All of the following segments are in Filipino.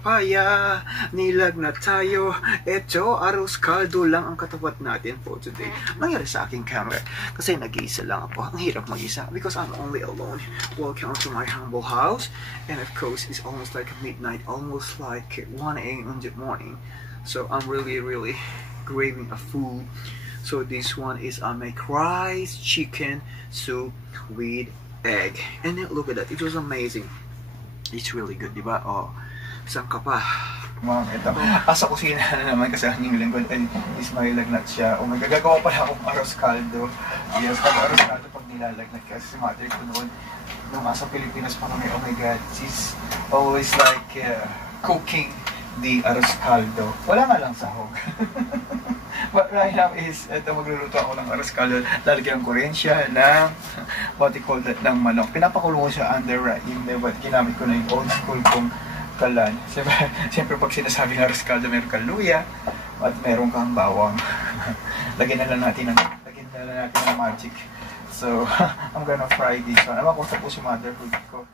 papaya, nilagnat tayo. Eto, arroz caldo lang ang katapat natin for today. Nangyari sa aking camera kasi nag-iisa lang ako. Ang hirap mag-isa because I'm only alone. Welcome to my humble house. And of course, it's almost like midnight, almost like 1 a.m. in the morning. So I'm really craving a food. So this one is make rice chicken soup with egg. And then look at that, it was amazing. It's really good, di ba? Oh, saan ka pa? Ma'am, ito. Asa kusina na naman kasi ang lingkod ay is may lagnat siya. Oh my God, gagawa pala akong arroz caldo. Yes, pag arroz caldo pag nilalagnat kasi si mother ko noon nung asa Pilipinas pa kami, oh my God, she's always like cooking the arroz caldo. Wala nga lang sahog. But right now is, ito magluluto ako ng arroz caldo. Lalagyan ko rin siya ng, what you call that, ng manok. Pinapakulo ko siya under in there, but ginamit ko na yung old school kong kalan. Siyempre pag sinasabing arroz caldo, meron kang luya at meron kang bawang. Lagyan na lang natin ng magic. So, I'm gonna fry this one. Alam ko sa po si motherhood ko.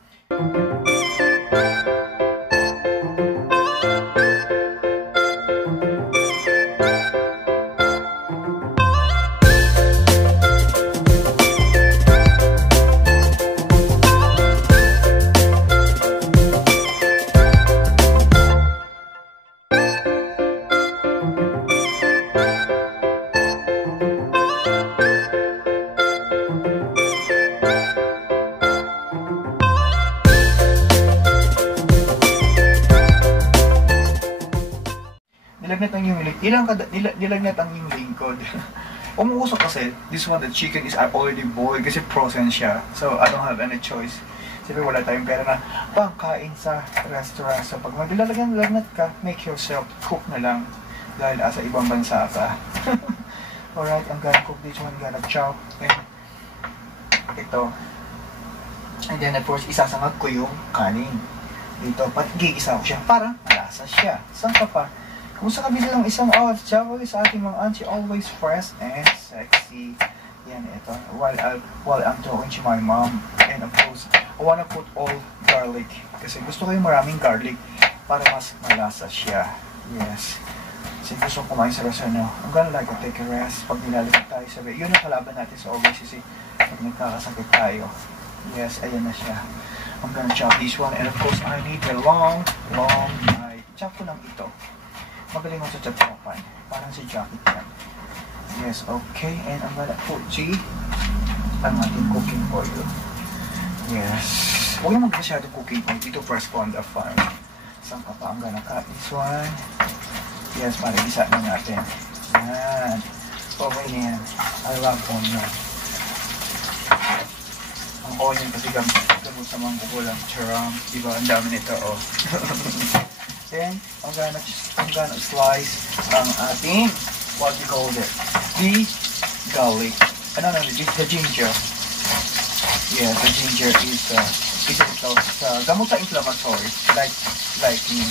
Nilagnat ang yung lingkod. Umuusok kasi, this one, the chicken is already boiled kasi frozen siya. So, I don't have any choice. Siyempre wala tayong pera na pangkain sa restaurant. So, pag maglalagyan ka, make yourself cook na lang. Dahil sa ibang bansa ka. Alright, I'm gonna cook this one, gonna chop. And ito. And then, of course, isasangag ko yung kanin. Dito, gigisa ko siya para malasa siya. Saan ka pa? Kung sa kabila ng isang oras, Java sa ating mga auntie always fresh and sexy. Yan, ito. While I'm talking to my mom. And of course, I wanna put all garlic. Kasi gusto ko yung maraming garlic para mas malasa siya. Yes. Kasi gusto ko kumain sa restaurant. I'm gonna like to take a rest pag nilalagay tayo sa yun ang kalaban natin sa obesity pag nagkakasakit tayo. Yes, ayan na siya. I'm gonna chop this one. And of course, I need a long knife. Chop ko lang ito. Magaling mo sa chop-chopan. Parang si Jackie Chan. Yes, okay. And I'm gonna put ang ating cooking oil. Yes. Huwag naman masyado cooking oil. Dito first ko on the fire. Saan ka pa? I'm gonna cut this one. Yes, para isa na natin. Yan. Okay na yan. I love onion. Ang onion kasi gamot sa mga kukulang. Charam. Diba? Ang dami nito, oh. Then, I'm gonna slice ang ating, what you call it, the garlic. The ginger. Yeah, the ginger is ito gamot sa inflammatory, like me.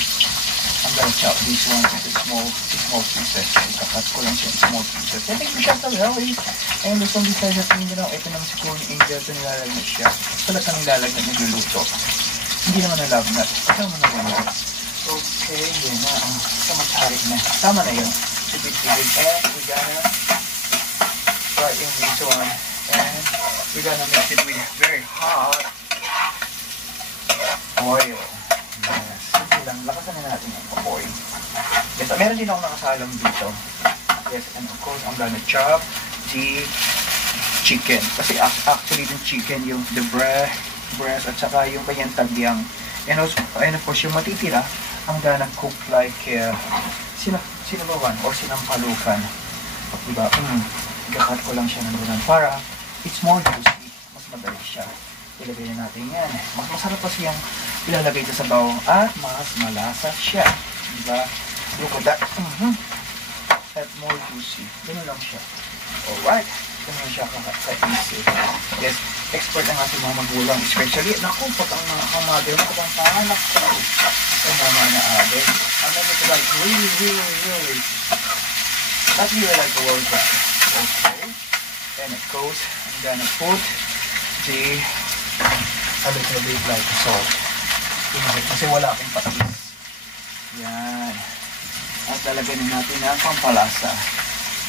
I'm gonna chop this one into small pieces. Ikakat ko lang siya in small pieces. I think we shot the belly. And gusto kong design natin yun na, ito naman siguro ni Angel, ito nilalagyan siya. Ito lang ang nilalagyan nagluluto. Hindi naman nalagnat. Ito naman nalagnat. Okay, yun na. Kamatharik na. Tama na yun. Sipid-sipid. And we're gonna fry in this one. And we're gonna mix it with very hot oil. Yes. Sige lang. Lakasan na natin ang oil. Yes, meron din ako nakasalang dito. Yes, and of course, I'm gonna chop the chicken. Kasi actually, yung chicken, yung the breast, at saka yung kanyang tagyang. And of course, yung matitira, I'm gonna cook like sinabawan or sinampalukan. Diba? Gakat ko lang siya ng gunan para it's more juicy. Mas madali siya. Ilagay na natin yan. Mas masarap pa siyang ilalagay ito sa bawang at mas malasa siya. Diba? Look at that. At more juicy. Ganun lang siya. Alright. Ganun siya ka-easy. Yes. Expert ang ating mga magulang. Especially, naku, pag ang mga kamagay mo, kapag pahanak ko. Ang mga na-ate. I'm not going to like really not really like the world brand. Okay. Then of course, I'm gonna put a little bit like salt. Kasi wala akong patis. Yan. At lalagyan din natin ang pampalasa.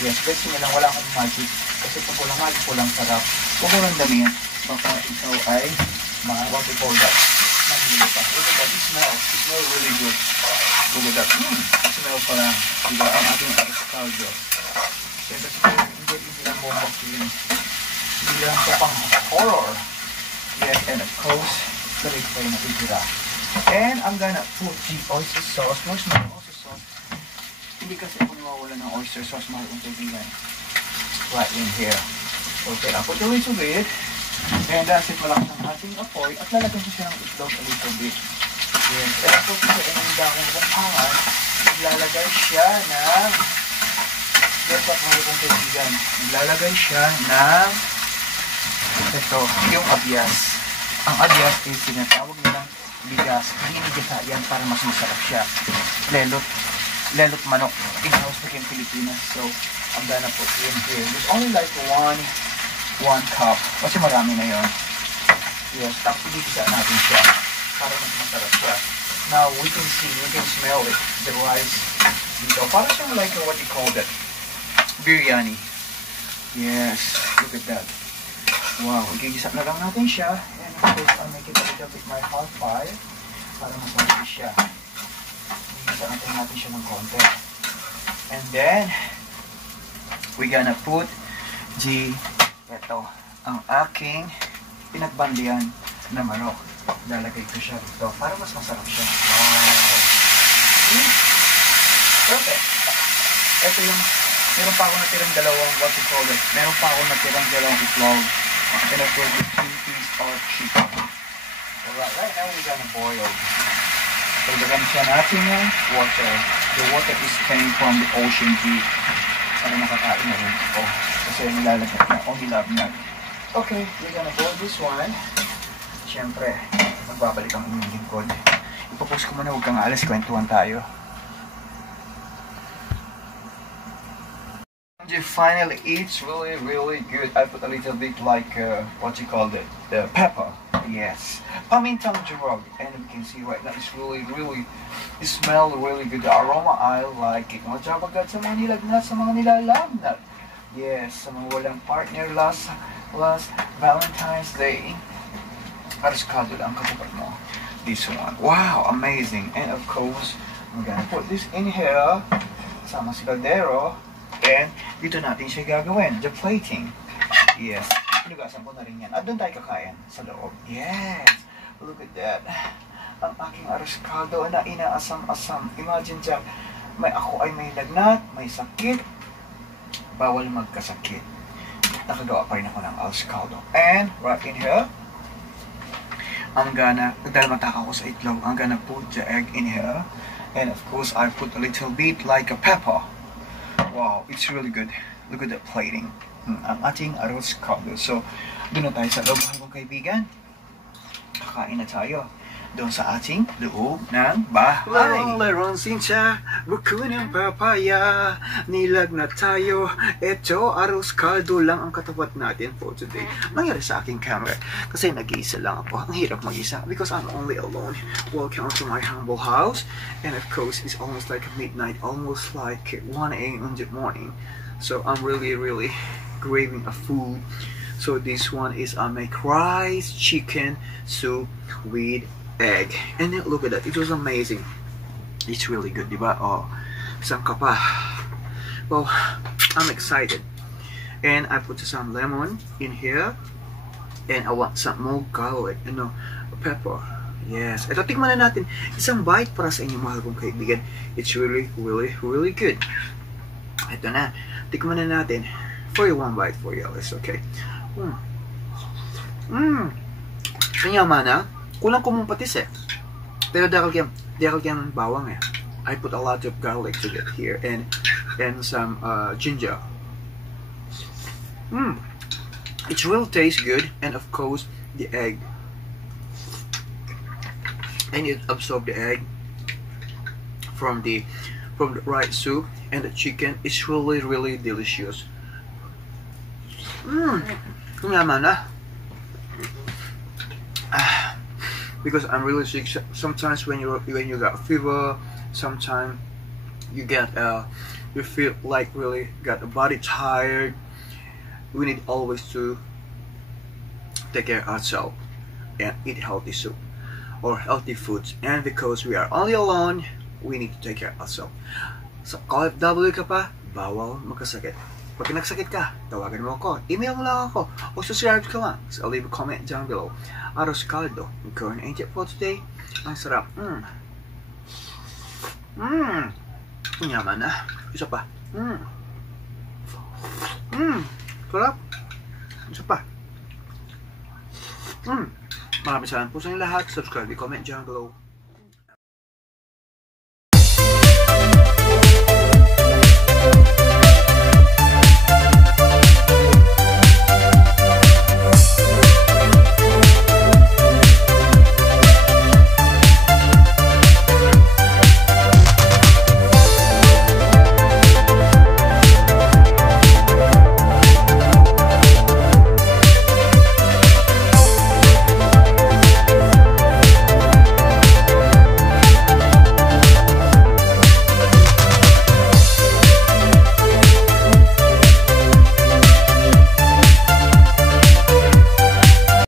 Yes, guys, yun lang, wala akong magic. Kasi pag walang magic, walang sarap. Huwag mo lang damihan. Baka ikaw ay what we call that. Nangyili pa. Look at that, it smells. It smells really good. Look at that. Smell pa lang. Diba ang ating avocado. Kaya kasi hindi lang bombak yun. Hindi lang sa pang horror. Yes, and of course, salit pa yung natitira. And I'm gonna put the oyster sauce. Most of my oyster sauce. Hindi kasi ako nawawala ng oyster sauce, mahal kong kaibigan. Right in here. Okay, I'll put a little bit. And that's it, malaki ng ating apoy. At lalagyan ko siya ng itlog a little bit. Yes. And of course, ito yung dahon ng pangan. Naglalagay siya ng... Yes, what mahal kong kaibigan. Naglalagay siya ng... Ito, yung abyas. Ang abyas is sinatawag nilang bigas. Hinigisa yan para mas masarap siya. Lelot manok. In-house back in Pilipinas. So, I'm gonna put in here. There's only like one cup. Kasi marami na yun. Yes, tapos hinigisa natin siya para mas masarap siya. Now, we can smell it. The rice dito. Para siyang like what you call that? Biryani. Yes, look at that. Wow, igigisa na lang natin siya. And of course, I'll make it a little bit my hot fire para masarap siya. Igigisa natin siya ng konti. And then, we're gonna put ito, ang aking pinagbandian na manok. Lalagay ko siya dito para mas masarap siya. Wow! Perfect! Ito yung, meron pa ako natirang dalawang, what you call it, meron pa ako natirang dalawang itlog. And of course, the 2 piece of chicken. Alright, right now we're gonna boil. So, lagyan siya natin yung water. The water is came from the ocean deep. Para nakakain na rin ito. Kasi nilalagyan na, only love niya. Okay, we're gonna boil this one. Siyempre, magbabalik ang inyong lingkod. Ipopost ko muna, huwag kang alas, kwentuhan tayo. Finally, it's really good. I put a little bit like what you call it, the pepper. Yes, pamintang durog, and you can see right now it's it smells really good. The aroma, I like it. Matapag agad sa mga nilagnat, sa mga nilalagnat. Yes, sa mga walang partner last Valentine's Day. Arskado lang katapat mo. This one, wow, amazing. And of course, I'm gonna put this in here. Sama si Caldero. And dito natin siya gagawin, the plating. Yes, pinugasan ko na rin yan. At doon tayo kakain sa loob. Yes, look at that. Ang aking arroz caldo na inaasam-asam. Imagine dyan, ako ay may lagnat, may sakit. Bawal magkasakit. Nakagawa pa rin ako ng arroz caldo. And right in here, dahil mataka ko sa itlog, I'm gonna put the egg in here. And of course, I put a little bit like a pepper. Wow, it's really good. Look at that plating. Ang ating arroz caldo. So, doon na tayo sa loob, mga kaibigan. Kakain na tayo. Doon sa ating loob ng bahay. Larong sincha, buko ng papaya. Nilag na tayo. Ito, arroz caldo lang ang katapat natin for today. Nangyari sa aking camera. Kasi nag-iisa lang ako. Ang hirap mag-isa because I'm only alone. Welcome to my humble house. And of course, it's almost like midnight. Almost like 1 a.m. in the morning. So, I'm really craving a food. So, this one is I make rice, chicken, soup with egg. And then look at that, it was amazing. It's really good, diba? Oh, isang ka pa. Well, I'm excited. And I put some lemon in here. And I want some more garlic, pepper. Yes, ito tikman na natin. Isang bite para sa inyo, mahal kong kaibigan. It's really good. Ito na, tikman na natin. For you, one bite for you, Alice, okay? Yaman na. Kulang ko mong patis eh. Pero dahil kayang bawang eh. I put a lot of garlic to get here and some ginger. It really tastes good, and of course the egg. And it absorbs the egg from the rice soup, and the chicken is really delicious. Yaman na. because I'm really sick. Sometimes when you got fever, sometimes you get you feel like really got the body tired. We need always to take care of ourselves and eat healthy soup or healthy foods. And because we are only alone, we need to take care of ourselves. So, OFW ka pa, bawal magkasakit. Pag nagsakit ka, tawagan mo ako, email mo lang ako, o subscribe ka lang. So, leave a comment down below. Arroz caldo, corn ain't it for today? Ang sarap. Yaman na. Isa pa. Sarap. Isa pa. Maraming salamat po sa inyo lahat. Subscribe, comment down below.